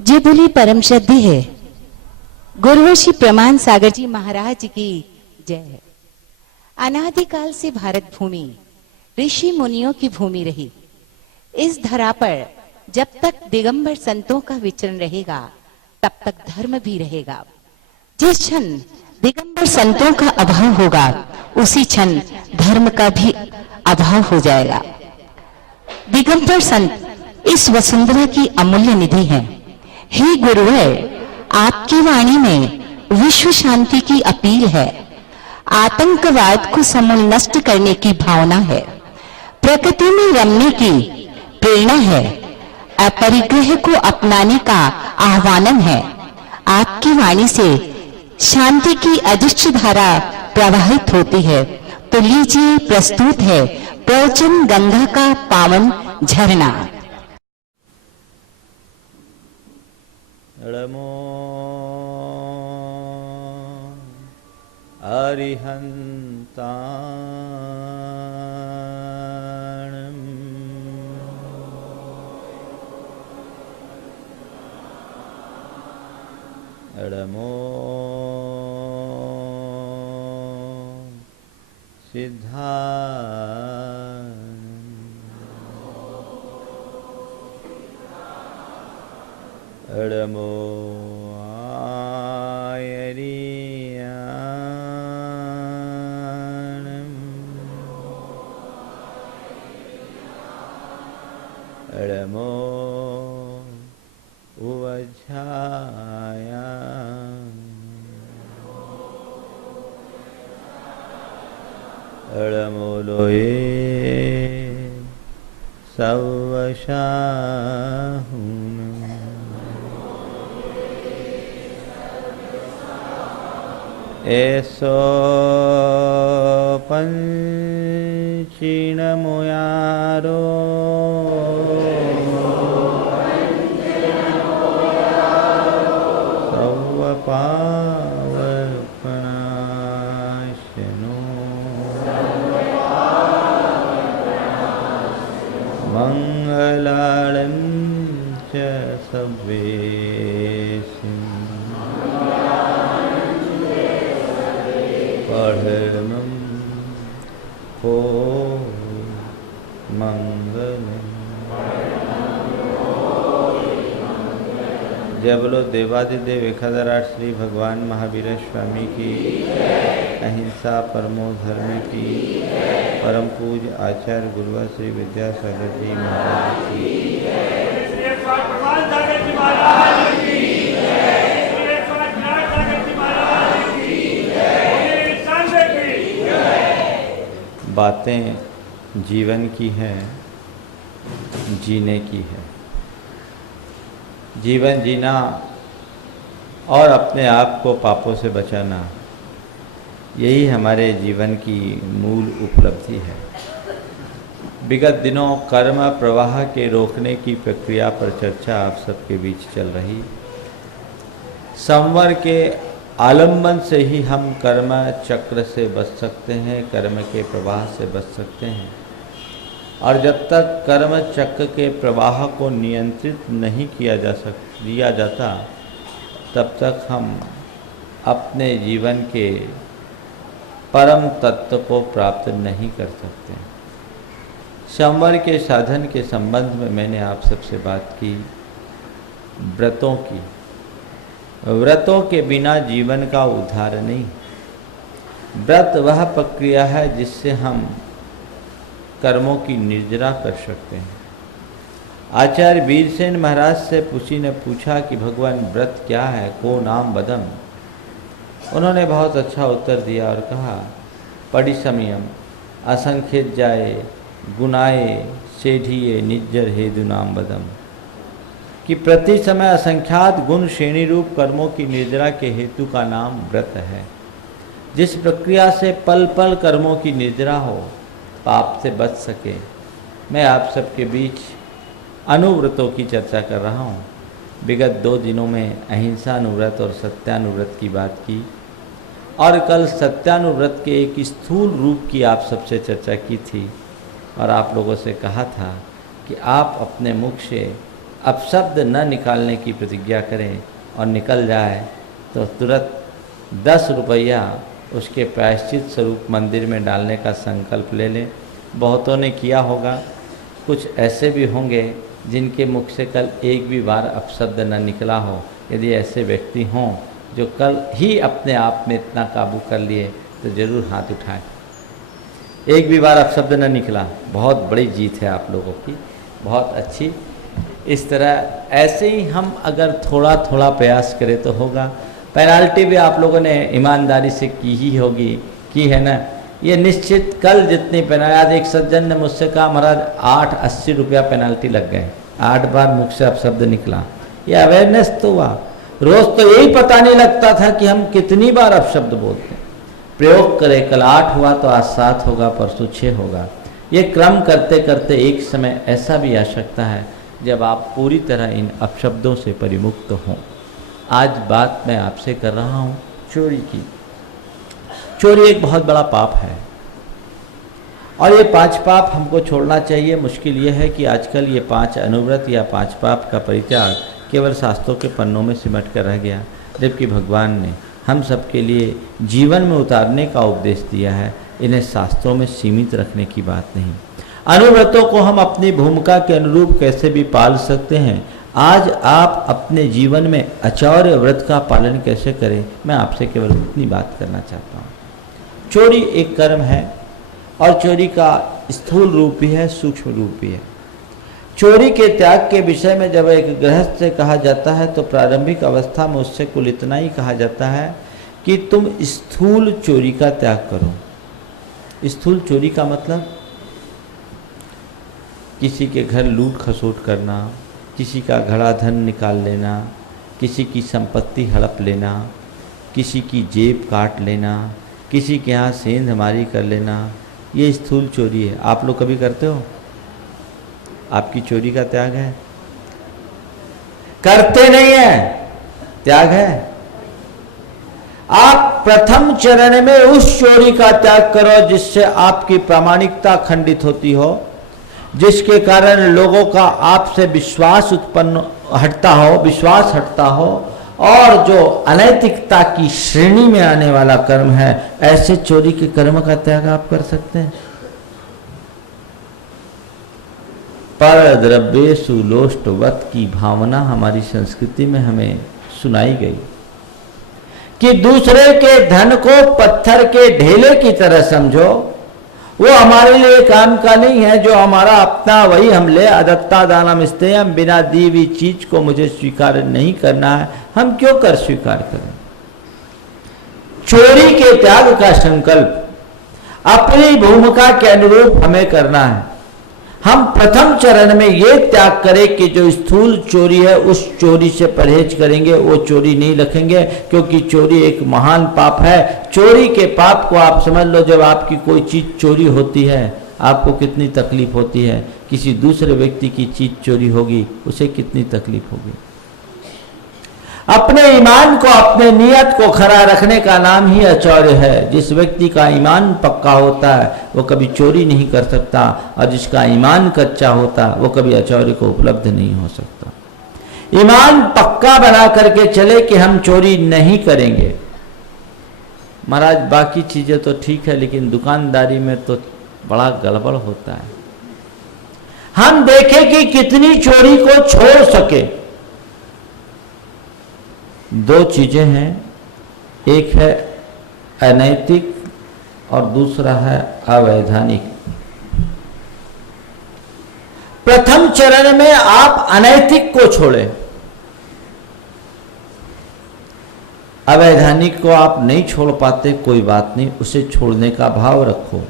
जी बोली परम श्रद्धे है गुरुवर्षि प्रमाण सागर जी महाराज की जय। अनादिकाल से भारत भूमि ऋषि मुनियों की भूमि रही। इस धरा पर जब तक दिगंबर संतों का विचरण रहेगा तब तक धर्म भी रहेगा। जिस क्षण दिगंबर संतों का अभाव होगा उसी क्षण धर्म का भी अभाव हो जाएगा। दिगंबर संत इस वसुंधरा की अमूल्य निधि है। हे गुरुवर, आपकी वाणी में विश्व शांति की अपील है। आतंकवाद को समूल नष्ट करने की भावना है। प्रकृति में रमने की प्रेरणा है। अपरिग्रह को अपनाने का आह्वान है। आपकी वाणी से शांति की अदृश्य धारा प्रवाहित होती है। तो लीजिए प्रस्तुत है प्रवचन गंगा का पावन झरना। नमो अरिहन्ताणं नमो नमो आयर्याणं नमो उवझायां नमो लोये सवशाहुं एसो पंचीनमुयारो सवपावपनाशनो मंगलालं च सव्वेसिं परमं हो मंगलम्। जय बोलो देवादिदेव एकाधराट श्री भगवान महावीर स्वामी की, अहिंसा परमो धर्म की, परम पूज्य आचार्य गुरुवर श्री विद्यासागर जी महाराज की। बातें जीवन की है, जीने की है। जीवन जीना और अपने आप को पापों से बचाना, यही हमारे जीवन की मूल उपलब्धि है। विगत दिनों कर्म प्रवाह के रोकने की प्रक्रिया पर चर्चा आप सबके बीच चल रही। संवर के आलम्बन से ही हम कर्म चक्र से बच सकते हैं, कर्म के प्रवाह से बच सकते हैं। और जब तक कर्म चक्र के प्रवाह को नियंत्रित नहीं किया जाता तब तक हम अपने जीवन के परम तत्व को प्राप्त नहीं कर सकते। संवर के साधन के संबंध में मैंने आप सबसे बात की व्रतों की। व्रतों के बिना जीवन का उद्धार नहीं। व्रत वह प्रक्रिया है जिससे हम कर्मों की निर्जरा कर सकते हैं। आचार्य वीरसेन महाराज से किसी ने पूछा कि भगवान व्रत क्या है, को नाम बदम। उन्होंने बहुत अच्छा उत्तर दिया और कहा, परिसमयम असंख्येत जाए गुनाए सेढ़िए निज्जर हेदु नाम बदम। कि प्रति समय असंख्यात गुण श्रेणी रूप कर्मों की निर्जरा के हेतु का नाम व्रत है। जिस प्रक्रिया से पल पल कर्मों की निर्जरा हो, पाप से बच सके। मैं आप सबके बीच अनुव्रतों की चर्चा कर रहा हूँ। विगत 2 दिनों में अहिंसानुव्रत और सत्यानुव्रत की बात की और कल सत्यानुव्रत के एक स्थूल रूप की आप सबसे चर्चा की थी और आप लोगों से कहा था कि आप अपने मुख से अपशब्द न निकालने की प्रतिज्ञा करें और निकल जाए तो तुरंत 10 रुपया उसके प्रायश्चित स्वरूप मंदिर में डालने का संकल्प ले लें। बहुतों ने किया होगा, कुछ ऐसे भी होंगे जिनके मुख से कल एक भी बार अपशब्द न निकला हो। यदि ऐसे व्यक्ति हों जो कल ही अपने आप में इतना काबू कर लिए तो ज़रूर हाथ उठाएं। एक भी बार अपशब्द न निकला, बहुत बड़ी जीत है आप लोगों की, बहुत अच्छी। इस तरह ऐसे ही हम अगर थोड़ा थोड़ा प्रयास करें तो होगा। पेनाल्टी भी आप लोगों ने ईमानदारी से की ही होगी, की है ना। ये निश्चित कल जितनी पेनाल्टी, आज एक सज्जन ने मुझसे कहा महाराज 880 रुपया पेनाल्टी लग गए, 8 बार मुख से अपशब्द निकला। ये अवेयरनेस तो हुआ। रोज तो यही पता नहीं लगता था कि हम कितनी बार अपशब्द बोलते हैं। प्रयोग करें, कल 8 हुआ तो आज 7 होगा, परसों 6 होगा। ये क्रम करते करते एक समय ऐसा भी आ सकता है जब आप पूरी तरह इन अपशब्दों से परिमुक्त हों। आज बात मैं आपसे कर रहा हूँ चोरी की। चोरी एक बहुत बड़ा पाप है और ये 5 पाप हमको छोड़ना चाहिए। मुश्किल ये है कि आजकल ये 5 अनुव्रत या 5 पाप का परित्याग केवल शास्त्रों के पन्नों में सिमट कर रह गया, जबकि भगवान ने हम सबके लिए जीवन में उतारने का उपदेश दिया है। इन्हें शास्त्रों में सीमित रखने की बात नहीं। अनुव्रतों को हम अपनी भूमिका के अनुरूप कैसे भी पाल सकते हैं। आज आप अपने जीवन में आचौर्य व्रत का पालन कैसे करें, मैं आपसे केवल इतनी बात करना चाहता हूँ। चोरी एक कर्म है और चोरी का स्थूल रूप भी है, सूक्ष्म रूप भी है। चोरी के त्याग के विषय में जब एक गृहस्थ से कहा जाता है तो प्रारंभिक अवस्था में उससे कुल इतना ही कहा जाता है कि तुम स्थूल चोरी का त्याग करो। स्थूल चोरी का मतलब किसी के घर लूट खसोट करना, किसी का घड़ा धन निकाल लेना, किसी की संपत्ति हड़प लेना, किसी की जेब काट लेना, किसी के यहाँ सेंधमारी कर लेना, ये स्थूल चोरी है। आप लोग कभी करते हो? आपकी चोरी का त्याग है? करते नहीं है, त्याग है। आप प्रथम चरण में उस चोरी का त्याग करो जिससे आपकी प्रामाणिकता खंडित होती हो, जिसके कारण लोगों का आपसे विश्वास हटता हो और जो अनैतिकता की श्रेणी में आने वाला कर्म है, ऐसे चोरी के कर्म का त्याग आप कर सकते हैं। पर द्रव्येषु लोष्टवत् की भावना हमारी संस्कृति में हमें सुनाई गई कि दूसरे के धन को पत्थर के ढेले की तरह समझो, वो हमारे लिए काम का नहीं है, जो हमारा अपना वही हम ले। अदत्ता दानम स्तेयम, बिना दी हुई चीज को मुझे स्वीकार नहीं करना है, हम क्यों कर स्वीकार करें। चोरी के त्याग का संकल्प अपनी भूमिका के अनुरूप हमें करना है। हम प्रथम चरण में ये त्याग करें कि जो स्थूल चोरी है उस चोरी से परहेज करेंगे, वो चोरी नहीं रखेंगे, क्योंकि चोरी एक महान पाप है। चोरी के पाप को आप समझ लो, जब आपकी कोई चीज चोरी होती है आपको कितनी तकलीफ होती है, किसी दूसरे व्यक्ति की चीज चोरी होगी उसे कितनी तकलीफ होगी। अपने ईमान को, अपने नियत को खरा रखने का नाम ही आचौर्य है। जिस व्यक्ति का ईमान पक्का होता है वो कभी चोरी नहीं कर सकता, और जिसका ईमान कच्चा होता है वो कभी आचौर्य को उपलब्ध नहीं हो सकता। ईमान पक्का बना करके चले कि हम चोरी नहीं करेंगे। महाराज बाकी चीजें तो ठीक है, लेकिन दुकानदारी में तो बड़ा गड़बड़ होता है। हम देखें कि कितनी चोरी को छोड़ सके। 2 चीजें हैं, एक है अनैतिक और दूसरा है अवैधानिक। प्रथम चरण में आप अनैतिक को छोड़ें, अवैधानिक को आप नहीं छोड़ पाते, कोई बात नहीं, उसे छोड़ने का भाव रखो।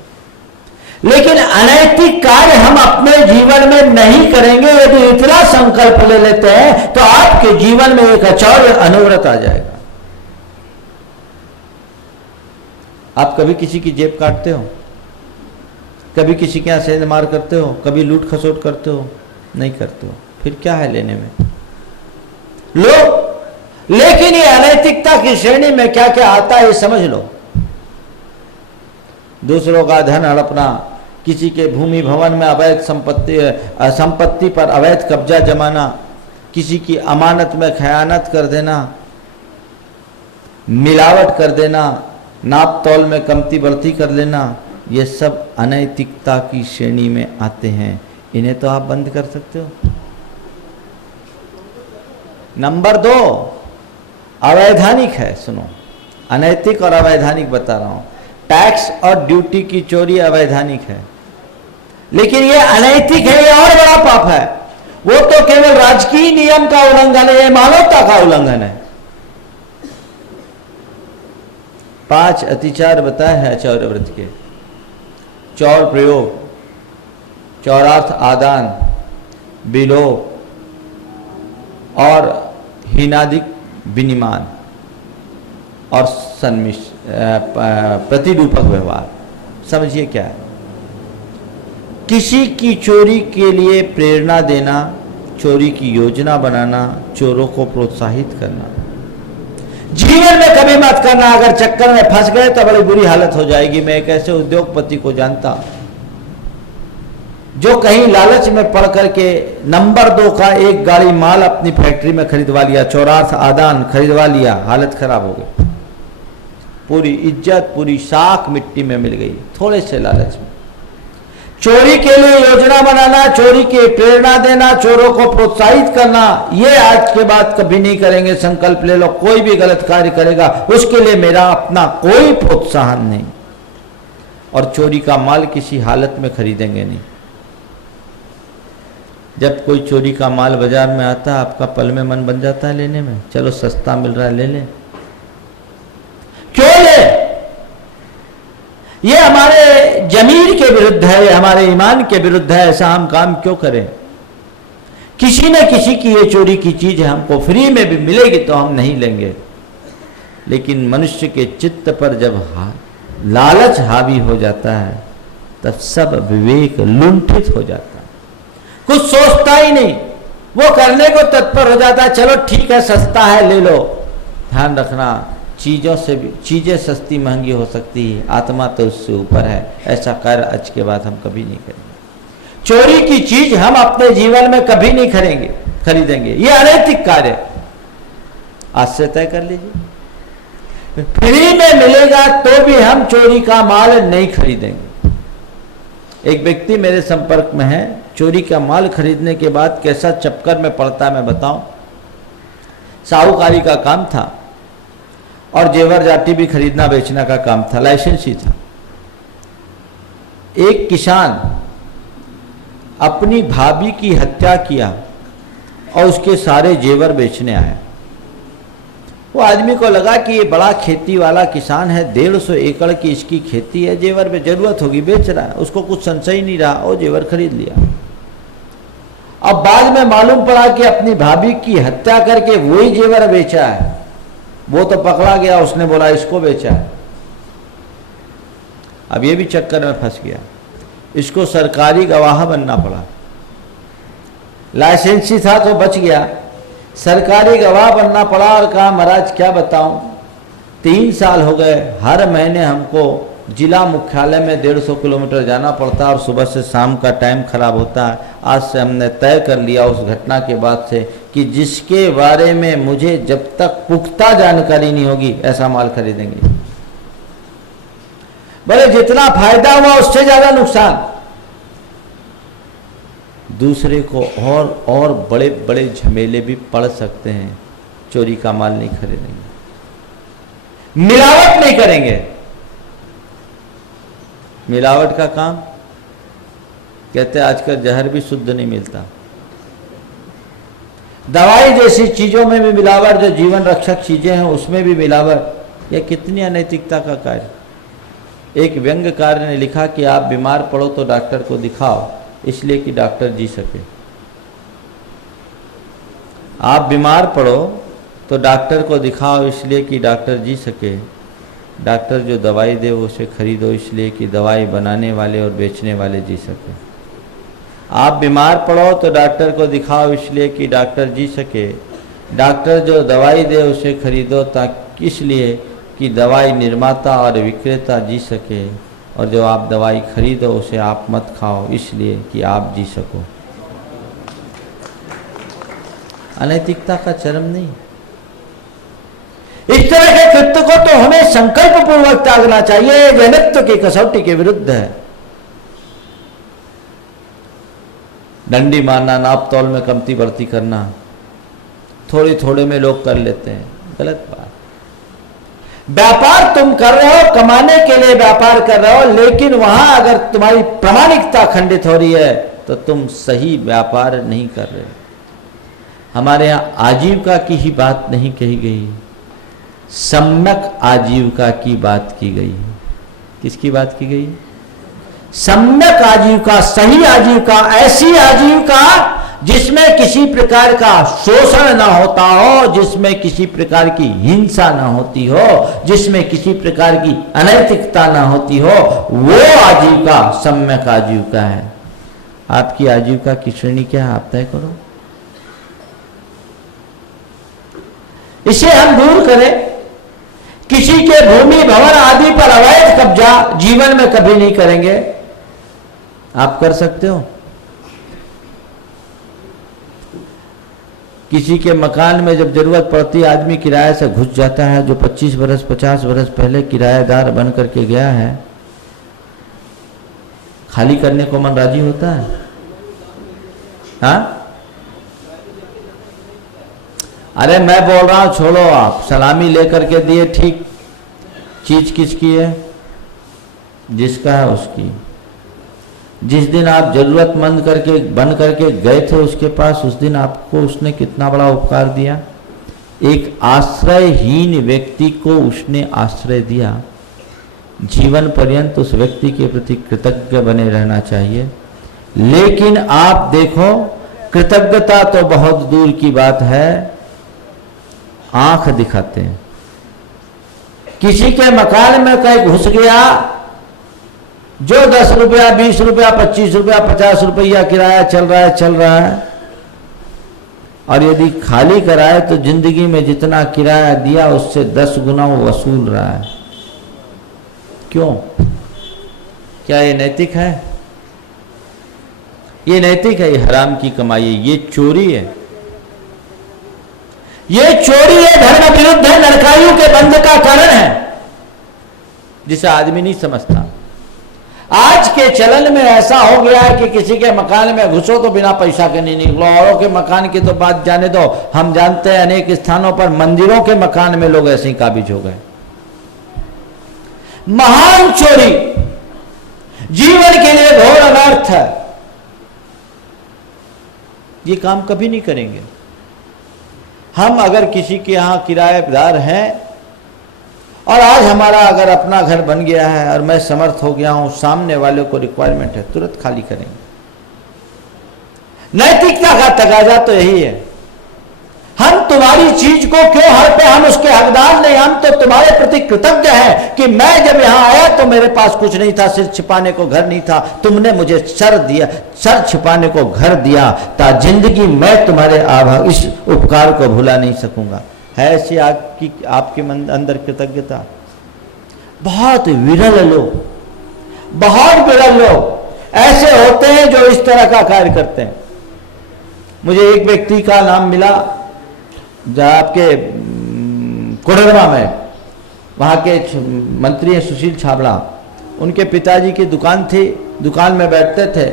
लेकिन अनैतिक कार्य हम अपने जीवन में नहीं करेंगे। यदि इतना संकल्प ले लेते हैं तो आपके जीवन में एक आचौर्य अनुव्रत आ जाएगा। आप कभी किसी की जेब काटते हो? कभी किसी के यहां सेंधमार करते हो? कभी लूट खसोट करते हो? नहीं करते हो। फिर क्या है लेने में? लो। लेकिन ये अनैतिकता की श्रेणी में क्या क्या आता है ये समझ लो। दूसरों का धन हड़पना, किसी के भूमि भवन में अवैध संपत्ति पर अवैध कब्जा जमाना, किसी की अमानत में खयानत कर देना, मिलावट कर देना, नाप तौल में कमती बढ़ती कर लेना, ये सब अनैतिकता की श्रेणी में आते हैं। इन्हें तो आप बंद कर सकते हो। नंबर 2 अवैधानिक है। सुनो, अनैतिक और अवैधानिक बता रहा हूं। टैक्स और ड्यूटी की चोरी अवैधानिक है, लेकिन ये अनैतिक है, ये और बड़ा पाप है। वो तो केवल राजकीय नियम का उल्लंघन है, ये मानवता का उल्लंघन है। 5 अतिचार बताए हैं चौर्य व्रत के। चौर प्रयोग, चौरार्थ आदान, विलोप और हीनादिक विनिमान और प्रतिरूपक व्यवहार। समझिए क्या है। किसी की चोरी के लिए प्रेरणा देना, चोरी की योजना बनाना, चोरों को प्रोत्साहित करना। जीवन में कभी मत करना। अगर चक्कर में फंस गए तो बड़ी बुरी हालत हो जाएगी। मैं एक ऐसे उद्योगपति को जानता हूं जो कहीं लालच में पड़ करके नंबर 2 का एक गाड़ी माल अपनी फैक्ट्री में खरीदवा लिया, चौरार्थ आदान खरीदवा लिया, हालत खराब हो गई। पूरी इज्जत, पूरी साख मिट्टी में मिल गई थोड़े से लालच में। चोरी के लिए योजना बनाना, चोरी की प्रेरणा देना, चोरों को प्रोत्साहित करना, ये आज के बाद कभी नहीं करेंगे। संकल्प ले लो। कोई भी गलत कार्य करेगा उसके लिए मेरा अपना कोई प्रोत्साहन नहीं, और चोरी का माल किसी हालत में खरीदेंगे नहीं। जब कोई चोरी का माल बाजार में आता है, आपका पल में मन बन जाता है लेने में। चलो सस्ता मिल रहा है, ले लें। क्यों ले? ये हमारे जमीर के विरुद्ध है, ये हमारे ईमान के विरुद्ध है। ऐसा हम काम क्यों करें? किसी न किसी की ये चोरी की चीज हमको फ्री में भी मिलेगी तो हम नहीं लेंगे। लेकिन मनुष्य के चित्त पर जब लालच हावी हो जाता है, तब सब विवेक लुंठित हो जाता है। कुछ सोचता ही नहीं, वो करने को तत्पर हो जाता है। चलो ठीक है, सस्ता है, ले लो। ध्यान रखना, चीजों से भी चीजें सस्ती महंगी हो सकती है, आत्मा तो उससे ऊपर है। ऐसा कार्य आज के बाद हम कभी नहीं करेंगे। चोरी की चीज हम अपने जीवन में कभी नहीं खरीदेंगे। ये अनैतिक कार्य आज से तय कर लीजिए। फ्री में मिलेगा तो भी हम चोरी का माल नहीं खरीदेंगे। एक व्यक्ति मेरे संपर्क में है, चोरी का माल खरीदने के बाद कैसा चक्कर में पड़ता है मैं बताऊं। साहूकारी का काम था और जेवर जाति भी खरीदना बेचना का काम था, लाइसेंस ही था। एक किसान अपनी भाभी की हत्या किया और उसके सारे जेवर बेचने आया। वो आदमी को लगा कि ये बड़ा खेती वाला किसान है, 150 एकड़ की इसकी खेती है, जेवर में जरूरत होगी, बेच रहा है। उसको कुछ संशय नहीं रहा, वो जेवर खरीद लिया। अब बाद में मालूम पड़ा कि अपनी भाभी की हत्या करके वही जेवर बेचा है। वो तो पकड़ा गया, उसने बोला इसको बेचा है। अब ये भी चक्कर में फंस गया, इसको सरकारी गवाह बनना पड़ा। लाइसेंसी था तो बच गया, सरकारी गवाह बनना पड़ा। और कहा महाराज क्या बताऊं, 3 साल हो गए, हर महीने हमको जिला मुख्यालय में 150 किलोमीटर जाना पड़ता और सुबह से शाम का टाइम खराब होता है। आज से हमने तय कर लिया उस घटना के बाद से कि जिसके बारे में मुझे जब तक पुख्ता जानकारी नहीं होगी ऐसा माल खरीदेंगे। बोले जितना फायदा हुआ उससे ज्यादा नुकसान। दूसरे को और बड़े बड़े झमेले भी पड़ सकते हैं। चोरी का माल नहीं खरीदेंगे, मिलावट नहीं करेंगे। मिलावट का काम कहते हैं आजकल जहर भी शुद्ध नहीं मिलता। दवाई जैसी चीजों में भी मिलावट, जो जीवन रक्षक चीजें हैं उसमें भी मिलावट। यह कितनी अनैतिकता का कार्य। एक व्यंग्यकार ने लिखा कि आप बीमार पड़ो तो डॉक्टर को दिखाओ, इसलिए कि डॉक्टर जी सके। आप बीमार पड़ो तो डॉक्टर को दिखाओ, इसलिए कि डॉक्टर जी सके। डॉक्टर जो दवाई दे उसे खरीदो, इसलिए कि दवाई बनाने वाले और बेचने वाले जी सके। आप बीमार पड़ो तो डॉक्टर को दिखाओ, इसलिए कि डॉक्टर जी सके। डॉक्टर जो दवाई दे उसे खरीदो ताकि इसलिए कि दवाई निर्माता और विक्रेता जी सके। और जो आप दवाई खरीदो उसे आप मत खाओ, इसलिए कि आप जी सको। अनैतिकता का चरम नहीं। इस तरह के कृत्य को तो हमें संकल्प पूर्वक त्यागना चाहिए, जैनत्व की कसौटी के विरुद्ध है। डंडी मारना, नाप तौल में कमती बढ़ती करना, थोड़ी थोड़े में लोग कर लेते हैं, गलत बात। व्यापार तुम कर रहे हो, कमाने के लिए व्यापार कर रहे हो, लेकिन वहां अगर तुम्हारी प्रामाणिकता खंडित हो रही है तो तुम सही व्यापार नहीं कर रहे। हमारे यहां आजीविका की ही बात नहीं कही गई, सम्यक आजीविका की बात की गई। किसकी बात की गई? सम्यक आजीविका, सही आजीविका, ऐसी आजीविका जिसमें किसी प्रकार का शोषण ना होता हो, जिसमें किसी प्रकार की हिंसा ना होती हो, जिसमें किसी प्रकार की अनैतिकता ना होती हो, वो आजीविका सम्यक आजीविका है। आपकी आजीविका की श्रेणी क्या है, आप तय करो। इसे हम दूर करें। किसी के भूमि भवन आदि पर अवैध कब्जा जीवन में कभी नहीं करेंगे। आप कर सकते हो? किसी के मकान में जब जरूरत पड़ती है आदमी किराए से घुस जाता है, जो 25 वर्ष 50 वर्ष पहले किराएदार बन करके गया है, खाली करने को मन राजी होता है? हाँ? अरे मैं बोल रहा हूं, छोड़ो आप, सलामी लेकर के दिए, ठीक। चीज किसकी है? जिसका है उसकी। जिस दिन आप जरूरतमंद करके बन करके गए थे उसके पास, उस दिन आपको उसने कितना बड़ा उपकार दिया। एक आश्रयहीन व्यक्ति को उसने आश्रय दिया। जीवन पर्यंत उस व्यक्ति के प्रति कृतज्ञ बने रहना चाहिए। लेकिन आप देखो, कृतज्ञता तो बहुत दूर की बात है, आंख दिखाते हैं। किसी के मकान में कहीं घुस गया, जो 10 रुपया 20 रुपया 25 रुपया 50 रुपया किराया चल रहा है, और यदि खाली कराए तो जिंदगी में जितना किराया दिया उससे 10 गुना वो वसूल रहा है। क्यों? क्या ये नैतिक है? ये नैतिक है? ये हराम की कमाई है, ये चोरी है। ये चोरी है, धर्म विरुद्ध है, नरकायु के बंध का कारण है, जिसे आदमी नहीं समझता। आज के चलन में ऐसा हो गया है कि किसी के मकान में घुसो तो बिना पैसा के नहीं निकलो। औरों के मकान की तो बात जाने दो, हम जानते हैं अनेक स्थानों पर मंदिरों के मकान में लोग ऐसे ही काबिज हो गए। महान चोरी, जीवन के लिए घोर अनर्थ है। ये काम कभी नहीं करेंगे हम। अगर किसी के यहां किराएदार हैं और आज हमारा अगर अपना घर बन गया है और मैं समर्थ हो गया हूं, सामने वाले को रिक्वायरमेंट है, तुरंत खाली करेंगे। नैतिकता का तकाजा तो यही है। हम तुम्हारी चीज को क्यों हर पे हम उसके हकदार नहीं, हम तो तुम्हारे प्रति कृतज्ञ हैं कि मैं जब यहां आया तो मेरे पास कुछ नहीं था, सिर छिपाने को घर नहीं था, तुमने मुझे सर दिया, सर छिपाने को घर दिया, ता जिंदगी मैं तुम्हारे आभार, इस उपकार को भुला नहीं सकूंगा। है ऐसी आपके अंदर कृतज्ञता? बहुत विरल लोग, बहुत विरल लोग ऐसे होते हैं जो इस तरह का कार्य करते हैं। मुझे एक व्यक्ति का नाम मिला, जहाँ आपके कोडरमा में, वहाँ के मंत्री हैं सुशील छाबड़ा, उनके पिताजी की दुकान थी, दुकान में बैठते थे,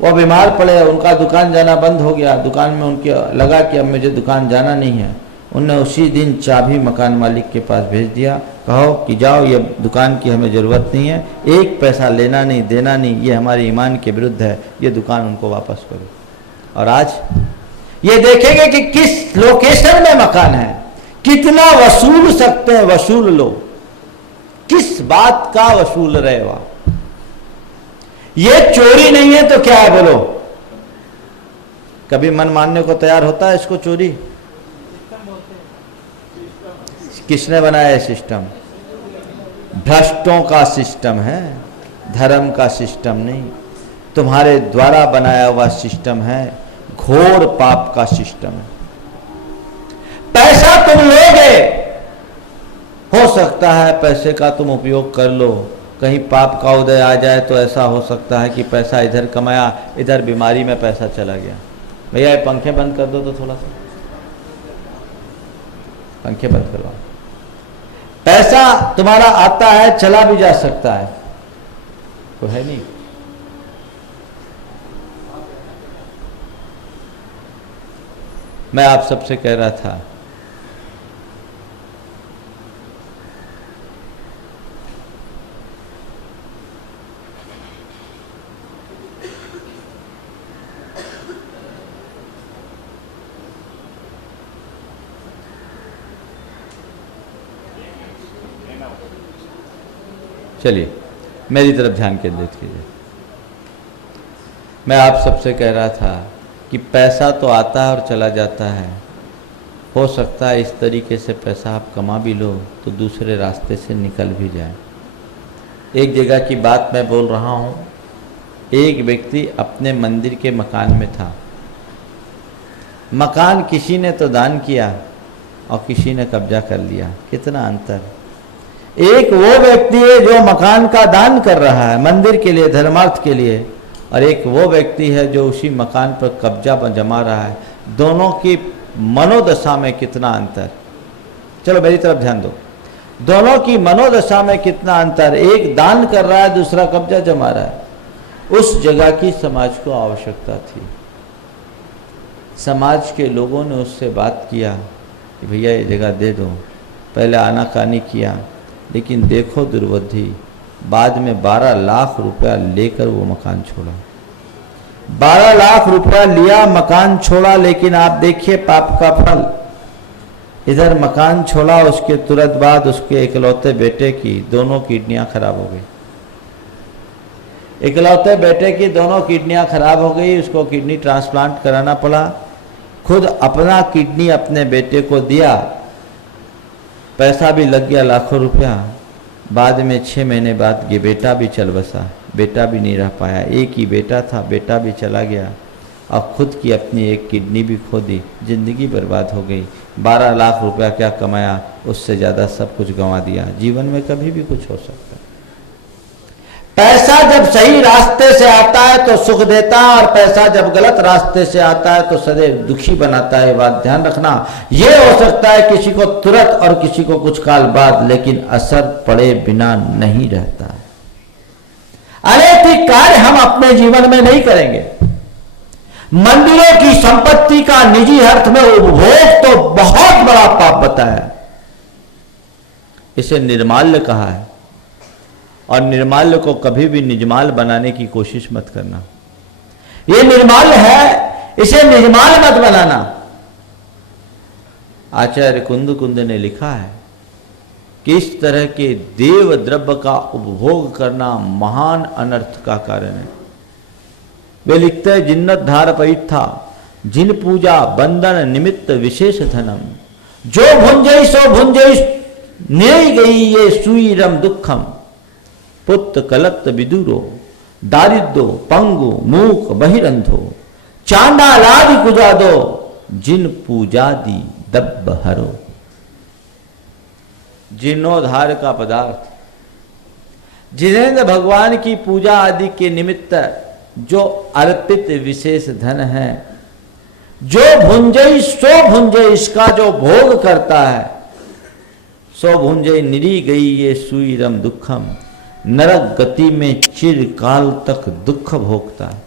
वो बीमार पड़े, उनका दुकान जाना बंद हो गया। दुकान में उनके लगा कि अब मुझे दुकान जाना नहीं है। उन्होंने उसी दिन चाबी मकान मालिक के पास भेज दिया, कहो कि जाओ, ये दुकान की हमें ज़रूरत नहीं है, एक पैसा लेना नहीं देना नहीं, ये हमारे ईमान के विरुद्ध है, ये दुकान उनको वापस करो। और आज ये देखेंगे कि किस लोकेशन में मकान है, कितना वसूल सकते हैं, वसूल लो। किस बात का वसूल रहे हो? ये चोरी नहीं है तो क्या है बोलो? कभी मन मानने को तैयार होता है इसको चोरी? किसने बनाया है सिस्टम? भ्रष्टों का सिस्टम है, धर्म का सिस्टम नहीं। तुम्हारे द्वारा बनाया हुआ सिस्टम है, घोर पाप का सिस्टम है। पैसा तुम लोगे, हो सकता है पैसे का तुम उपयोग कर लो, कहीं पाप का उदय आ जाए तो ऐसा हो सकता है कि पैसा इधर कमाया, इधर बीमारी में पैसा चला गया। भैया ये पंखे बंद कर दो तो थोड़ा सा। पंखे बंद करवाओ। पैसा तुम्हारा आता है, चला भी जा सकता है, तो है नहीं। मैं आप सबसे कह रहा था, चलिए मेरी तरफ ध्यान केंद्रित कीजिए। मैं आप सबसे कह रहा था कि पैसा तो आता है और चला जाता है। हो सकता है इस तरीके से पैसा आप कमा भी लो तो दूसरे रास्ते से निकल भी जाए। एक जगह की बात मैं बोल रहा हूँ। एक व्यक्ति अपने मंदिर के मकान में था। मकान किसी ने तो दान किया और किसी ने कब्जा कर लिया। कितना अंतर। एक वो व्यक्ति है जो मकान का दान कर रहा है मंदिर के लिए, धर्मार्थ के लिए, और एक वो व्यक्ति है जो उसी मकान पर कब्जा जमा रहा है। दोनों की मनोदशा में कितना अंतर। चलो मेरी तरफ ध्यान दो। दोनों की मनोदशा में कितना अंतर। एक दान कर रहा है, दूसरा कब्जा जमा रहा है। उस जगह की समाज को आवश्यकता थी। समाज के लोगों ने उससे बात किया कि भैया ये जगह दे दो। पहले आनाकानी किया, लेकिन देखो दुर्बुद्धि, बाद में 12 लाख रुपया लेकर वो मकान छोड़ा। 12 लाख रुपया लिया, मकान छोड़ा, लेकिन आप देखिए पाप का फल। इधर मकान छोड़ा, उसके तुरंत बाद उसके इकलौते बेटे की दोनों किडनियां खराब हो गई। इकलौते बेटे की दोनों किडनियां खराब हो गई। उसको किडनी ट्रांसप्लांट कराना पड़ा। खुद अपना किडनी अपने बेटे को दिया। पैसा भी लग गया लाखों रुपया। बाद में 6 महीने बाद ये बेटा भी चल बसा। बेटा भी नहीं रह पाया। एक ही बेटा था, बेटा भी चला गया और खुद की अपनी एक किडनी भी खो दी। जिंदगी बर्बाद हो गई। 12 लाख रुपया क्या कमाया, उससे ज़्यादा सब कुछ गंवा दिया। जीवन में कभी भी कुछ हो सकता है। पैसा जब सही रास्ते से आता है तो सुख देता है, और पैसा जब गलत रास्ते से आता है तो सदैव दुखी बनाता है। ये बात ध्यान रखना। ये हो सकता है किसी को तुरंत और किसी को कुछ काल बाद, लेकिन असर पड़े बिना नहीं रहता। अनैतिक कार्य हम अपने जीवन में नहीं करेंगे। मंदिरों की संपत्ति का निजी अर्थ में उपभोग तो बहुत बड़ा पाप बताया। इसे निर्माल्य कहा है, और निर्माल्य को कभी भी निजमाल बनाने की कोशिश मत करना। ये निर्माल्य है, इसे निजमाल मत बनाना। आचार्य कुंद ने लिखा है कि इस तरह के देव द्रव्य का उपभोग करना महान अनर्थ का कारण है। वे लिखते हैं, जिन्नत धार परित था जिन पूजा बंधन निमित्त विशेष धनम, जो भुंजई सो भुंजई नहीं गई ये सुईरम दुखम, पुत्र कलत्त विदुरो दारिद्रो पंगु मूक बहिरंधो, चांडालादि कुजा दो जिन पूजादि दब्ब हरो। जीर्णोद्धार का पदार्थ, जिनेंद्र भगवान की पूजा आदि के निमित्त जो अर्पित विशेष धन है, जो भुंजई सो भुंजई, इसका जो भोग करता है, सो भुंजई निरी गई ये सुईरम दुखम, नरक गति में चिरकाल तक दुख भोगता है।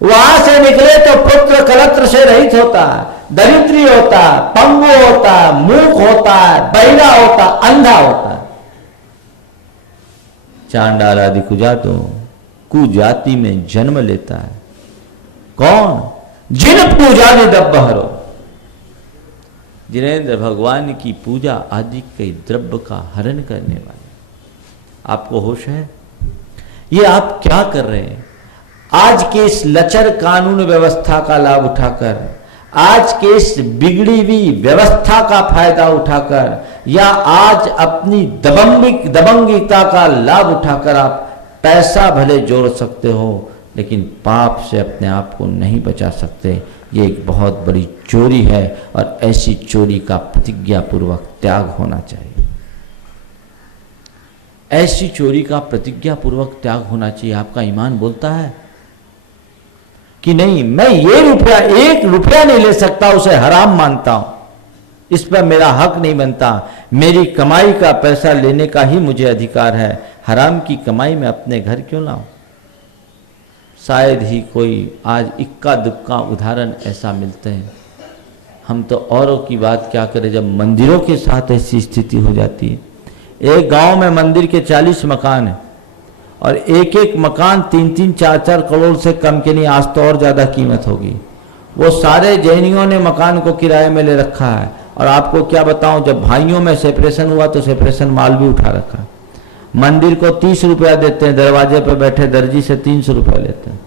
वहां से निकले तो पुत्र कलत्र से रहित होता है, दरिद्री होता है, पंगु होता है, मूक होता है, बहिरा होता है, अंधा होता है। चांडाल आदि कुजातों कुजाति में जन्म लेता है। कौन? जिन पूजा ने दब्बहरो, जिनेंद्र भगवान की पूजा आदि के द्रव्य का हरण करने वाले। आपको होश है? ये आप क्या कर रहे हैं? आज के इस लचर कानून व्यवस्था का लाभ उठाकर, आज के इस बिगड़ी हुई व्यवस्था का फायदा उठाकर, या आज अपनी दबंगिता का लाभ उठाकर आप पैसा भले जोड़ सकते हो, लेकिन पाप से अपने आप को नहीं बचा सकते। ये एक बहुत बड़ी चोरी है, और ऐसी चोरी का प्रतिज्ञापूर्वक त्याग होना चाहिए। ऐसी चोरी का प्रतिज्ञापूर्वक त्याग होना चाहिए। आपका ईमान बोलता है कि नहीं, मैं ये रुपया, 1 रुपया नहीं ले सकता, उसे हराम मानता हूं। इस पर मेरा हक नहीं बनता, मेरी कमाई का पैसा लेने का ही मुझे अधिकार है, हराम की कमाई में अपने घर क्यों लाऊं। शायद ही कोई आज इक्का दुक्का उदाहरण ऐसा मिलते हैं। हम तो औरों की बात क्या करें, जब मंदिरों के साथ ऐसी स्थिति हो जाती है। एक गांव में मंदिर के 40 मकान हैं और एक एक मकान 3-3, 4-4 करोड़ से कम के नहीं, आज तो और ज़्यादा कीमत होगी। वो सारे जैनियों ने मकान को किराए में ले रखा है। और आपको क्या बताऊं, जब भाइयों में सेपरेशन हुआ तो सेपरेशन माल भी उठा रखा। मंदिर को 30 रुपया देते हैं, दरवाजे पर बैठे दर्जी से 300 रुपया लेते हैं।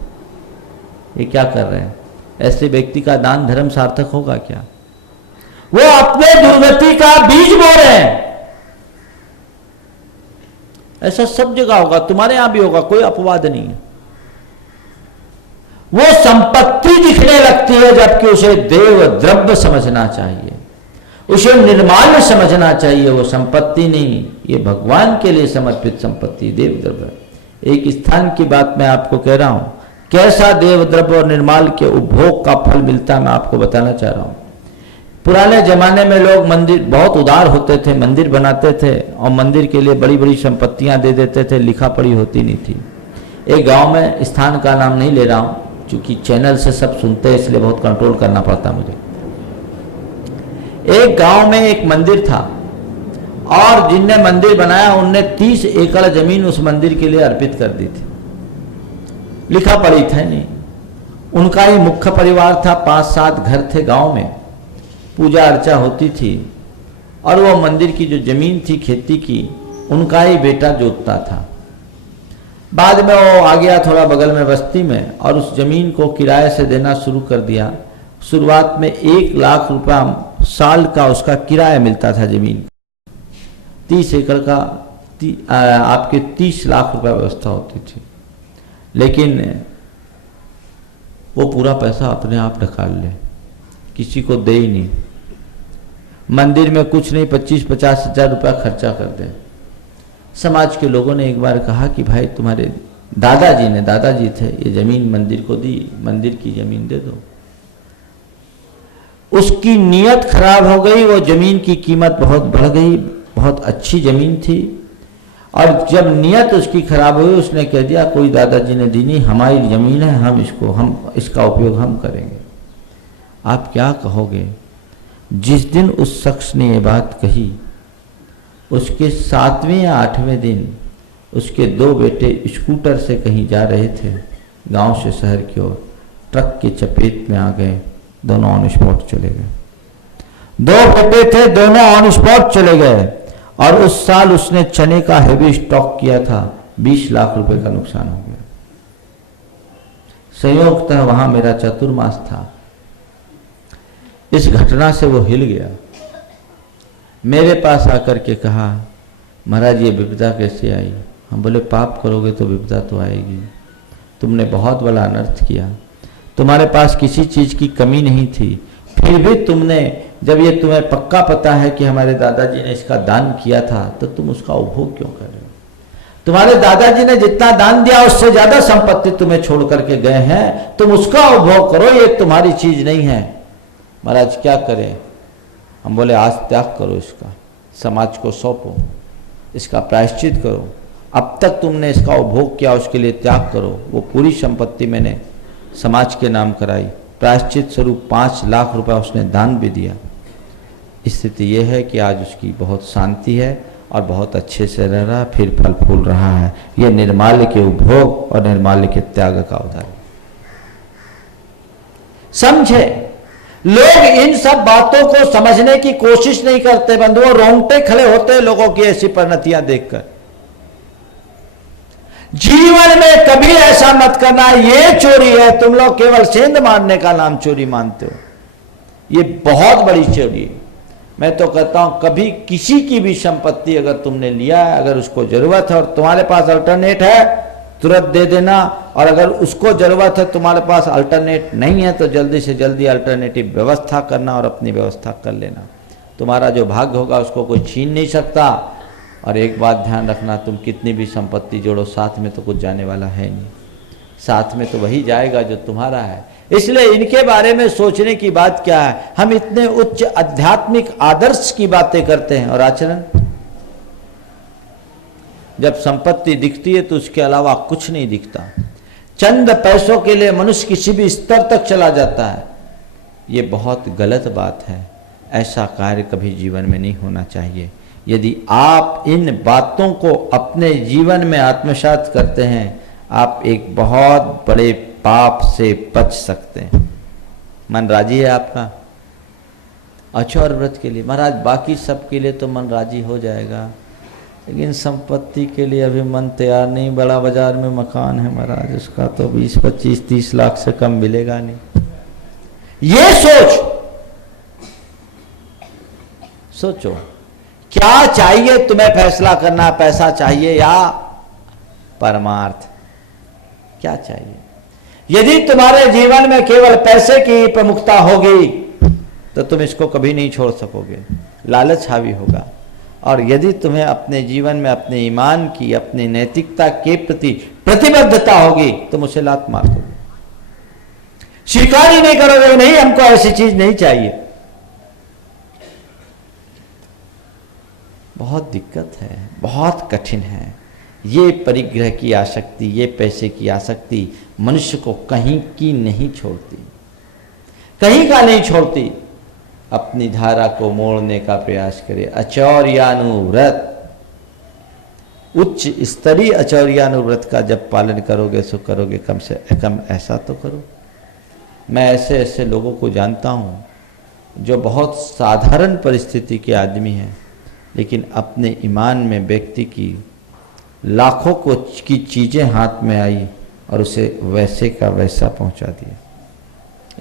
ये क्या कर रहे हैं? ऐसे व्यक्ति का दान धर्म सार्थक होगा क्या? वो अपने दुर्गति का बीज बो रहे हैं। ऐसा सब जगह होगा, तुम्हारे यहां भी होगा, कोई अपवाद नहीं है। वो संपत्ति दिखने लगती है जबकि उसे देव द्रव्य समझना चाहिए, उसे निर्माल्य समझना चाहिए। वो संपत्ति नहीं, ये भगवान के लिए समर्पित संपत्ति देव द्रव्य। एक स्थान की बात मैं आपको कह रहा हूं, कैसा देव द्रव्य और निर्माल के उपभोग का फल मिलता है मैं आपको बताना चाह रहा हूं। पुराने जमाने में लोग मंदिर बहुत उदार होते थे, मंदिर बनाते थे और मंदिर के लिए बड़ी बड़ी संपत्तियां दे देते थे, लिखा पढ़ी होती नहीं थी। एक गांव में, स्थान का नाम नहीं ले रहा हूं क्योंकि चैनल से सब सुनते हैं इसलिए बहुत कंट्रोल करना पड़ता मुझे। एक गांव में एक मंदिर था और जिनने मंदिर बनाया उनने 30 एकड़ जमीन उस मंदिर के लिए अर्पित कर दी थी। लिखा पढ़ी था नहीं, उनका ही मुख्य परिवार था, 5-7 घर थे गांव में, पूजा अर्चा होती थी और वो मंदिर की जो जमीन थी खेती की, उनका ही बेटा जोतता था। बाद में वो आ गया थोड़ा बगल में बस्ती में और उस जमीन को किराए से देना शुरू कर दिया। शुरुआत में 1 लाख रुपया साल का उसका किराया मिलता था जमीन। 30 एकड़ का आपके 30 लाख रुपया व्यवस्था होती थी। लेकिन वो पूरा पैसा अपने आप निकाल ले, किसी को दे ही नहीं। मंदिर में कुछ नहीं, 25-50 हजार रुपया खर्चा कर दे। समाज के लोगों ने एक बार कहा कि भाई तुम्हारे दादाजी थे, ये जमीन मंदिर को दी, मंदिर की जमीन दे दो। उसकी नीयत खराब हो गई, वो जमीन की कीमत बहुत बढ़ गई, बहुत अच्छी जमीन थी और जब नीयत उसकी खराब हुई उसने कह दिया कोई दादाजी ने दी नहीं, हमारी जमीन है, हम इसका उपयोग हम करेंगे। आप क्या कहोगे? जिस दिन उस शख्स ने ये बात कही उसके 7वें या 8वें दिन उसके 2 बेटे स्कूटर से कहीं जा रहे थे गांव से शहर की ओर, ट्रक की चपेट में आ गए, दोनों ऑन स्पॉट चले गए। 2 बेटे थे, दोनों ऑन स्पॉट चले गए और उस साल उसने चने का हेवी स्टॉक किया था, 20 लाख रुपए का नुकसान हो गया। संयोगतः वहां मेरा चतुर्मास था। इस घटना से वो हिल गया, मेरे पास आकर के कहा महाराज ये विपदा कैसे आई? हम बोले पाप करोगे तो विपदा तो आएगी, तुमने बहुत बड़ा अनर्थ किया, तुम्हारे पास किसी चीज की कमी नहीं थी, फिर भी तुमने, जब ये तुम्हें पक्का पता है कि हमारे दादाजी ने इसका दान किया था तो तुम उसका उपभोग क्यों कर रहे हो? तुम्हारे दादाजी ने जितना दान दिया उससे ज्यादा संपत्ति तुम्हें छोड़ करके गए हैं, तुम उसका उपभोग करो, ये तुम्हारी चीज नहीं है। महाराज क्या करें? हम बोले आज त्याग करो इसका, समाज को सौंपो, इसका प्रायश्चित करो, अब तक तुमने इसका उपभोग किया उसके लिए त्याग करो। वो पूरी संपत्ति मैंने समाज के नाम कराई, प्रायश्चित स्वरूप 5 लाख रुपया उसने दान भी दिया। स्थिति यह है कि आज उसकी बहुत शांति है और बहुत अच्छे से रह रहा, फिर फल फूल रहा है। यह निर्माल्य के उपभोग और निर्माल्य के त्याग का उदाहरण। समझे? लोग इन सब बातों को समझने की कोशिश नहीं करते बंधुओं, रोंगटे खड़े होते हैं लोगों की ऐसी परिणतियां देखकर। जीवन में कभी ऐसा मत करना ये चोरी है, तुम लोग केवल सेंध मारने का नाम चोरी मानते हो, ये बहुत बड़ी चोरी है। मैं तो कहता हूं कभी किसी की भी संपत्ति अगर तुमने लिया है, अगर उसको जरूरत है और तुम्हारे पास अल्टरनेट है तुरंत दे देना, और अगर उसको जरूरत है तुम्हारे पास अल्टरनेट नहीं है तो जल्दी से जल्दी अल्टरनेटिव व्यवस्था करना और अपनी व्यवस्था कर लेना। तुम्हारा जो भाग्य होगा उसको कोई छीन नहीं सकता। और एक बात ध्यान रखना, तुम कितनी भी संपत्ति जोड़ो साथ में तो कुछ जाने वाला है नहीं, साथ में तो वही जाएगा जो तुम्हारा है। इसलिए इनके बारे में सोचने की बात क्या है। हम इतने उच्च आध्यात्मिक आदर्श की बातें करते हैं और आचरण, जब संपत्ति दिखती है तो उसके अलावा कुछ नहीं दिखता। चंद पैसों के लिए मनुष्य किसी भी स्तर तक चला जाता है, ये बहुत गलत बात है। ऐसा कार्य कभी जीवन में नहीं होना चाहिए। यदि आप इन बातों को अपने जीवन में आत्मसात करते हैं, आप एक बहुत बड़े पाप से बच सकते हैं। मन राजी है आपका अचौर व्रत के लिए? महाराज बाकी सब के लिए तो मन राजी हो जाएगा, लेकिन संपत्ति के लिए अभी मन तैयार नहीं। बड़ा बाजार में मकान है महाराज, उसका तो 20, 25, 30 लाख से कम मिलेगा नहीं। ये सोचो क्या चाहिए तुम्हें, फैसला करना। पैसा चाहिए या परमार्थ, क्या चाहिए? यदि तुम्हारे जीवन में केवल पैसे की प्रमुखता होगी तो तुम इसको कभी नहीं छोड़ सकोगे, लालच हावी होगा। और यदि तुम्हें अपने जीवन में अपने ईमान की, अपनी नैतिकता के प्रति प्रतिबद्धता होगी, तुम उसे लात मार दोगे, स्वीकार ही नहीं करोगे, नहीं हमको ऐसी चीज नहीं चाहिए। बहुत दिक्कत है, बहुत कठिन है। ये परिग्रह की आसक्ति, ये पैसे की आसक्ति मनुष्य को कहीं की नहीं छोड़ती, कहीं का नहीं छोड़ती। अपनी धारा को मोड़ने का प्रयास करे। अचौर्यानुव्रत, उच्च स्तरीय अचौर्यानुव्रत का जब पालन करोगे सो करोगे, कम से कम ऐसा तो करो। मैं ऐसे ऐसे लोगों को जानता हूँ जो बहुत साधारण परिस्थिति के आदमी हैं, लेकिन अपने ईमान में व्यक्ति की लाखों की चीज़ें हाथ में आई और उसे वैसे का वैसा पहुंचा दिया।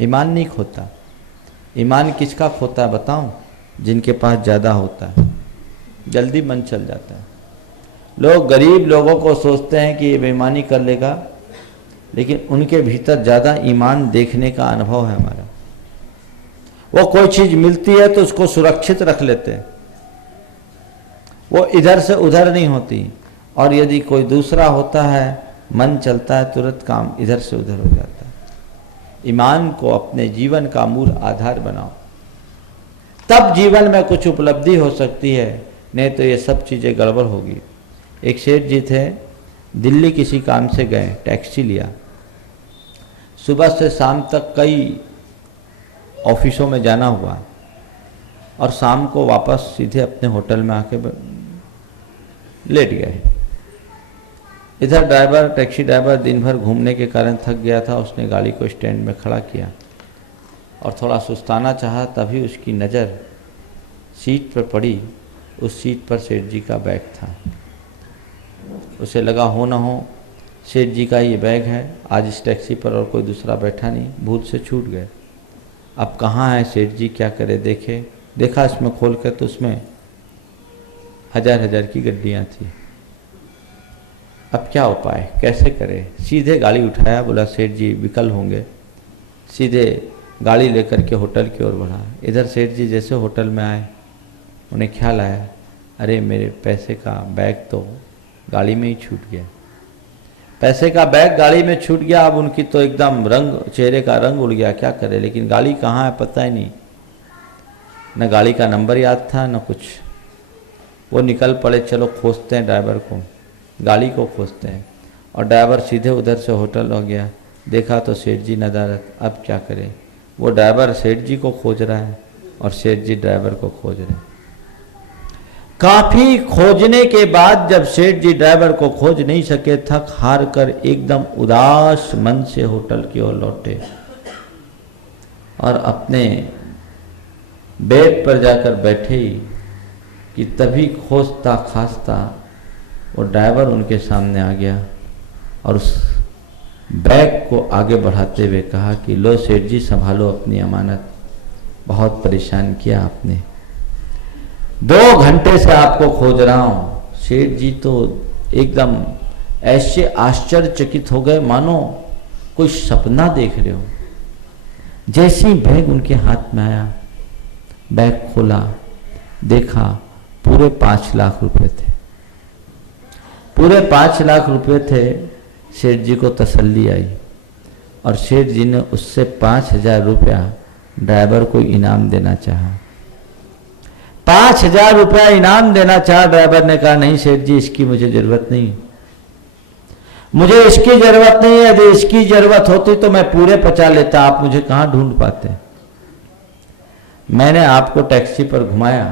ईमान नहीं खोता। ईमान किसका खोता है बताऊं? जिनके पास ज़्यादा होता है, जल्दी मन चल जाता है। लोग गरीब लोगों को सोचते हैं कि ये बेईमानी कर लेगा, लेकिन उनके भीतर ज़्यादा ईमान देखने का अनुभव है हमारा। वो कोई चीज़ मिलती है तो उसको सुरक्षित रख लेते हैं, वो इधर से उधर नहीं होती। और यदि कोई दूसरा होता है, मन चलता है, तुरंत काम इधर से उधर हो जाता है। ईमान को अपने जीवन का मूल आधार बनाओ, तब जीवन में कुछ उपलब्धि हो सकती है, नहीं तो ये सब चीज़ें गड़बड़ होगी। एक सेठ जी थे, दिल्ली किसी काम से गए, टैक्सी लिया, सुबह से शाम तक कई ऑफिसों में जाना हुआ, और शाम को वापस सीधे अपने होटल में आके लेट गए। इधर ड्राइवर, टैक्सी ड्राइवर दिन भर घूमने के कारण थक गया था, उसने गाड़ी को स्टैंड में खड़ा किया और थोड़ा सुस्ताना चाहा, तभी उसकी नज़र सीट पर पड़ी। उस सीट पर सेठ जी का बैग था। उसे लगा हो ना हो सेठ जी का ये बैग है, आज इस टैक्सी पर और कोई दूसरा बैठा नहीं, भूल से छूट गए। अब कहाँ है सेठ जी, क्या करे? देखा इसमें खोल कर तो उसमें हजार की गड्डियाँ थी। अब क्या उपाय, कैसे करें? सीधे गाड़ी उठाया, बोला सेठ जी विकल होंगे, सीधे गाड़ी लेकर के होटल की ओर बढ़ा। इधर सेठ जी जैसे होटल में आए, उन्हें ख्याल आया, अरे मेरे पैसे का बैग तो गाड़ी में ही छूट गया। पैसे का बैग गाड़ी में छूट गया। अब उनकी तो एकदम चेहरे का रंग उड़ गया, क्या करे? लेकिन गाड़ी कहाँ है पता ही नहीं, न गाड़ी का नंबर याद था न कुछ। वो निकल पड़े, चलो खोजते हैं ड्राइवर को, गाड़ी को खोजते हैं। और ड्राइवर सीधे उधर से होटल हो गया, देखा तो सेठ जी नदारत। अब क्या करें? वो ड्राइवर सेठ जी को खोज रहा है और सेठ जी ड्राइवर को खोज रहे हैं। काफी खोजने के बाद जब सेठ जी ड्राइवर को खोज नहीं सके, थक हार कर एकदम उदास मन से होटल की ओर लौटे और अपने बेड पर जाकर बैठे ही कि तभी खोजता खासता वो ड्राइवर उनके सामने आ गया और उस बैग को आगे बढ़ाते हुए कहा कि लो सेठ जी संभालो अपनी अमानत, बहुत परेशान किया आपने, 2 घंटे से आपको खोज रहा हूँ। सेठ जी तो एकदम ऐसे आश्चर्यचकित हो गए मानो कोई सपना देख रहे हो। जैसे ही बैग उनके हाथ में आया, बैग खोला, देखा पूरे 5 लाख रुपए थे, पूरे 5 लाख रुपए थे। सेठ जी को तसल्ली आई और सेठ जी ने उससे 5,000 रुपया ड्राइवर को इनाम देना चाहा। 5,000 रुपया इनाम देना चाहा। ड्राइवर ने कहा नहीं सेठ जी, इसकी मुझे जरूरत नहीं, मुझे इसकी जरूरत नहीं है। यदि इसकी जरूरत होती तो मैं पूरे 50 लेता, आप मुझे कहां ढूंढ पाते। मैंने आपको टैक्सी पर घुमाया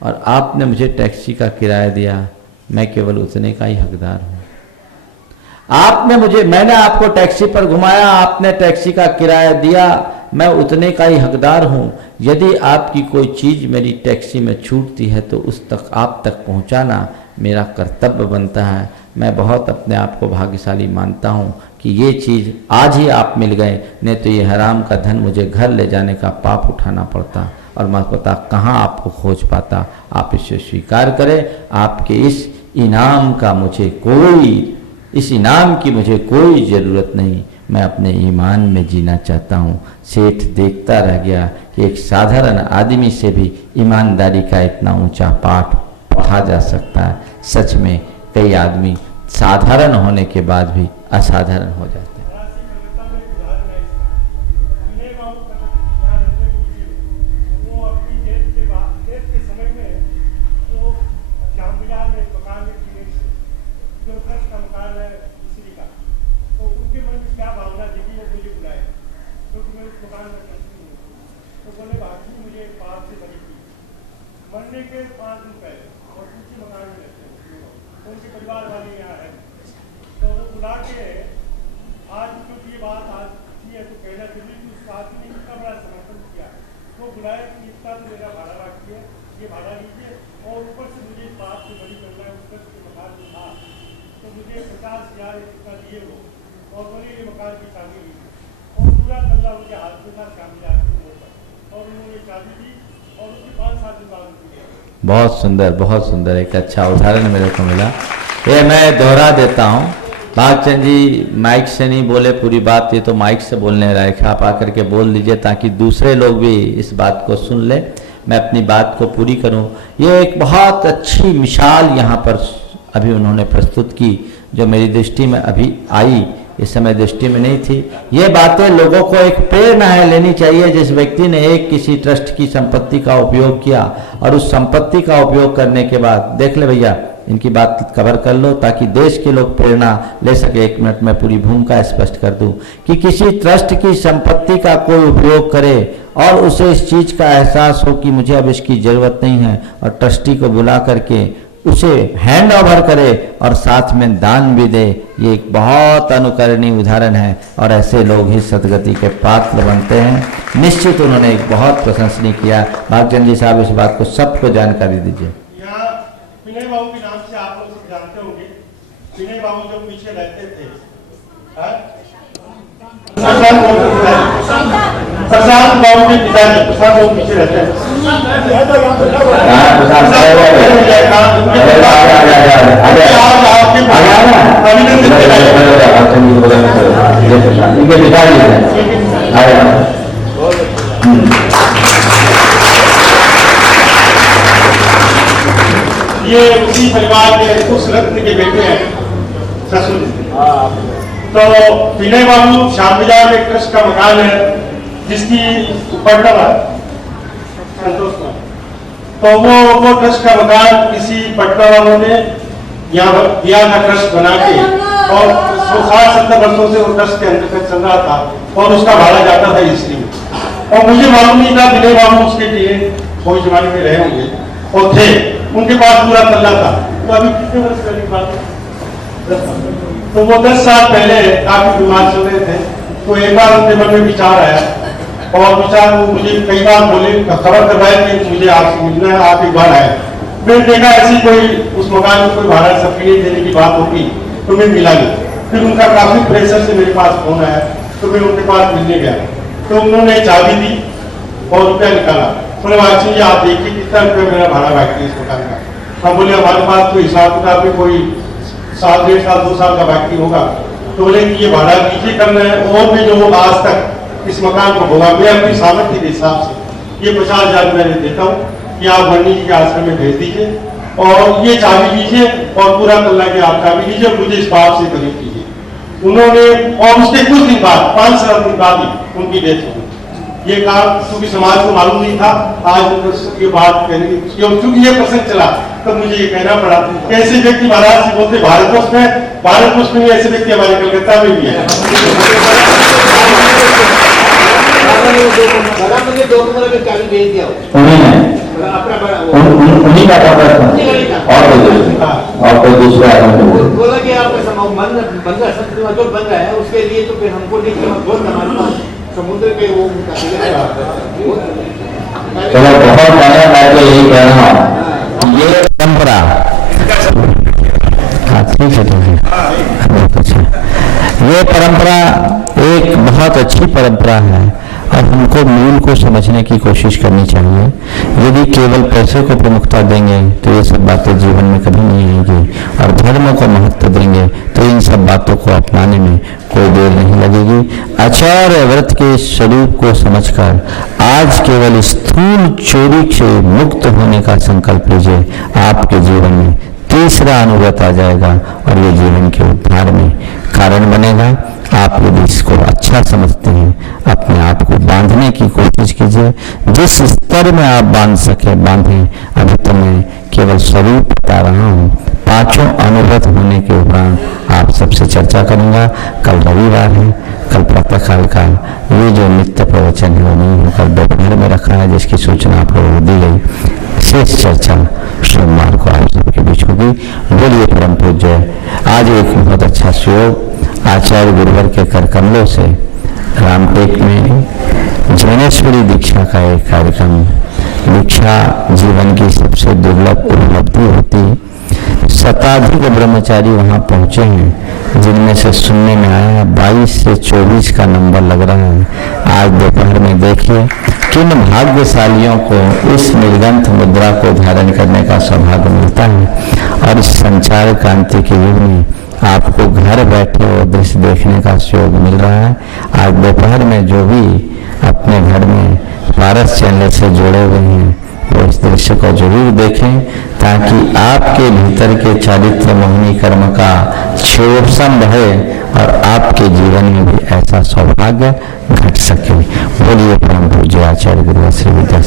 और आपने मुझे टैक्सी का किराया दिया, मैं केवल उतने का ही हकदार हूं। मैंने आपको टैक्सी पर घुमाया, आपने टैक्सी का किराया दिया, मैं उतने का ही हकदार हूं। यदि आपकी कोई चीज मेरी टैक्सी में छूटती है तो उस तक आप तक पहुंचाना मेरा कर्तव्य बनता है। मैं बहुत अपने आप को भाग्यशाली मानता हूं कि ये चीज आज ही आप मिल गए, नहीं तो ये हराम का धन मुझे घर ले जाने का पाप उठाना पड़ता और मैं पता कहाँ आपको खोज पाता। आप इसे स्वीकार करें, आपके इस इनाम की मुझे कोई ज़रूरत नहीं, मैं अपने ईमान में जीना चाहता हूँ। सेठ देखता रह गया कि एक साधारण आदमी से भी ईमानदारी का इतना ऊंचा पाठ पढ़ा जा सकता है। सच में कई आदमी साधारण होने के बाद भी असाधारण हो जाते हैं। मरने के 5 दिन पहले और उसी मकान में रहते हैं, उनके परिवार वाले यहाँ है, तो वो बुला के आज क्योंकि ये बात आज थी है तो कहना जरूरी कि उस आदमी ने इतना बड़ा समर्थन किया, वो बुलाया कि इतना तो मेरा भाड़ा बाकी है, ये भाड़ा लीजिए और ऊपर से मुझे इस बात से बड़ी करना है। उस के मकान जो था तो मुझे 50,000 इतना दिए वो, और बोले ये मकान की चाबी ली और पूरा कल्ला उनके हाथ में था चाबी और उन्होंने चाबी दी और उसके 5-7 दिन बाद। बहुत सुंदर एक अच्छा उदाहरण मेरे को मिला। ये मैं दोहरा देता हूँ, भागचंद जी माइक से नहीं बोले पूरी बात, ये तो माइक से बोलने लायक है, आप आकर के बोल दीजिए ताकि दूसरे लोग भी इस बात को सुन ले। मैं अपनी बात को पूरी करूँ। ये एक बहुत अच्छी मिसाल यहाँ पर अभी उन्होंने प्रस्तुत की जो मेरी दृष्टि में अभी आई, इस समय दृष्टि में नहीं थी। ये बातें लोगों को एक प्रेरणा है लेनी चाहिए। जिस व्यक्ति ने एक किसी ट्रस्ट की संपत्ति का उपयोग किया और उस संपत्ति का उपयोग करने के बाद, देख ले भैया इनकी बात कवर कर लो ताकि देश के लोग प्रेरणा ले सके। 1 मिनट में पूरी भूमिका स्पष्ट कर दूं कि किसी ट्रस्ट की संपत्ति का कोई उपयोग करे और उसे इस चीज का एहसास हो कि मुझे अब इसकी जरूरत नहीं है और ट्रस्टी को बुला करके उसे हैंड ओवर करे और साथ में दान भी दे, ये एक बहुत अनुकरणीय उदाहरण है और ऐसे लोग ही सदगति के पात्र बनते हैं। निश्चित उन्होंने एक बहुत प्रशंसनीय किया। भागचंद जी साहब इस बात को सबको जानकारी दीजिए। यहाँ विनय बाबू के नाम से आप लोग सब जानते होंगे। विनय बाबू जब पीछे रहते थे प्रशांत बाबू के पिताजी, प्रशांत बाबू पीछे रहते हैं। ये उसी परिवार के उस रत्न के बेटे हैं ससुर। तो विनय बाबू श्याम बाजार में ट्रस्ट का मकान है जिसकी पटना संतोष कुमार, तो वो ट्रस्ट का मकान किसी पटना वालों ने यहाँ दिया था ट्रस्ट बना के और 60-70 वर्षों से वो ट्रस्ट के अंतर्गत चल रहा था और उसका भाड़ा जाता था हिस्ट्री में। और मुझे मालूम नहीं था विनय बाबू उसके लिए कोई जमाने में रहे होंगे और थे, उनके पास पूरा तल्ला था। तो अभी कितने वर्ष पहले की बात है, तो वो 10 साल पहले काफी बीमार चल रहे थे। तो एक बार उनके मन में विचार आया और विचार वो मुझे कई बार बोले, खबर करवाए कि मुझे आपसे मिलना है, आप एक बार आए। मैंने देखा ऐसी कोई उस मकान में कोई भाड़ा सबके देने की बात होगी तो मैं मिला नहीं। फिर उनका काफी प्रेशर से मेरे पास फोन आया तो मैं उनके पास मिलने गया। तो उन्होंने चाबी दी और रुपया निकाला। बोले वाची आप देखिए कितना रुपया मेरा भाड़ा बाकी है इस मकान का। हम बोले हमारे पास तो हिसाब किताब में कोई 1.5 साल 2 साल का बाकी होगा। तो बोले कि ये भाड़ा कीजिए करना है और मैं जो आज तक इस मकान को होगा मैं अपनी सामर्थ्य के हिसाब से ये 50,000 रुपया देता हूँ कि आप वर्णी जी के आश्रम में भेज दीजिए और ये चाबी लीजिए और पूरा कल्ला के आप चाबी लीजिए और मुझे इस बात से करीब कीजिए। उन्होंने, और उसके कुछ दिन बाद 5 दिन बाद ही उनकी डेथ हो गई। ये काम क्योंकि समाज को मालूम नहीं था, आज ये बात कहने की, क्योंकि ये प्रसंग चला तब मुझे ये कहना पड़ा कि ऐसे व्यक्ति महाराज से बोलते भारतवर्ष में ऐसे व्यक्ति हमारे कलकत्ता में भी है। उन्हीं का और कोई दूसरा बोला कि आपका बन रहा है, उसके लिए तो फिर हमको समुद्र के वो चलो बहुत बढ़िया। मैं तो यही कह रहा हूँ, ये परंपरा ठीक है, बहुत अच्छा। ये परंपरा एक बहुत अच्छी परंपरा है और हमको मूल को समझने की कोशिश करनी चाहिए। यदि केवल पैसे को प्रमुखता देंगे तो ये सब बातें जीवन में कभी नहीं आएगी, और धर्म को महत्व देंगे तो इन सब बातों को अपनाने में कोई देर नहीं लगेगी। आचार्य व्रत के स्वरूप को समझकर आज केवल स्थूल चोरी से मुक्त होने का संकल्प लीजिए। आपके जीवन में तीसरा अनुव्रत आ जाएगा और ये जीवन के उद्धार में कारण बनेगा। आप यदि इसको अच्छा समझते हैं, अपने आप को बांधने की कोशिश कीजिए। जिस स्तर में आप बांध सके बांधें। अभी तो मैं केवल स्वरूप बता रहा हूँ। 5 अनुव्रत होने के उपरांत आप सबसे चर्चा करूँगा। कल रविवार है, कल प्रातःकाल का ये जो नित्य प्रवचन है वो नहीं होकर दोपहर में रखा है, जिसकी सूचना आप लोगों को दी गई। शेष चर्चा सोमवार को आप सबके बीच होगी। बोलिए परम पूज्य। आज एक बहुत अच्छा सुयोग आचार्य गुरुवर के कर कमलों से रामटेक में ज्ञानेश्वरी दीक्षा का एक कार्यक्रम। दीक्षा जीवन की सबसे दुर्लभ उपलब्धि होती। शताधिक ब्रह्मचारी वहाँ पहुँचे हैं, जिनमें से सुनने में आया 22 से 24 का नंबर लग रहा है। आज दोपहर में देखिए किन भाग्यशालियों को इस निर्गंथ मुद्रा को धारण करने का सौभाग्य मिलता है। और इस संचार क्रांति के युग में आपको घर बैठे वो दृश्य देखने का सुयोग मिल रहा है। आज दोपहर में जो भी अपने घर में पारस चैनल से जुड़े हुए हैं वो इस दृश्य को जरूर देखें, ताकि आपके भीतर के चारित्र मोहिनी कर्म का क्षोभसम बढ़े और आपके जीवन में भी ऐसा सौभाग्य घट सके। बोलिए परम पूज्य आचार्य गुरु श्री विद्या।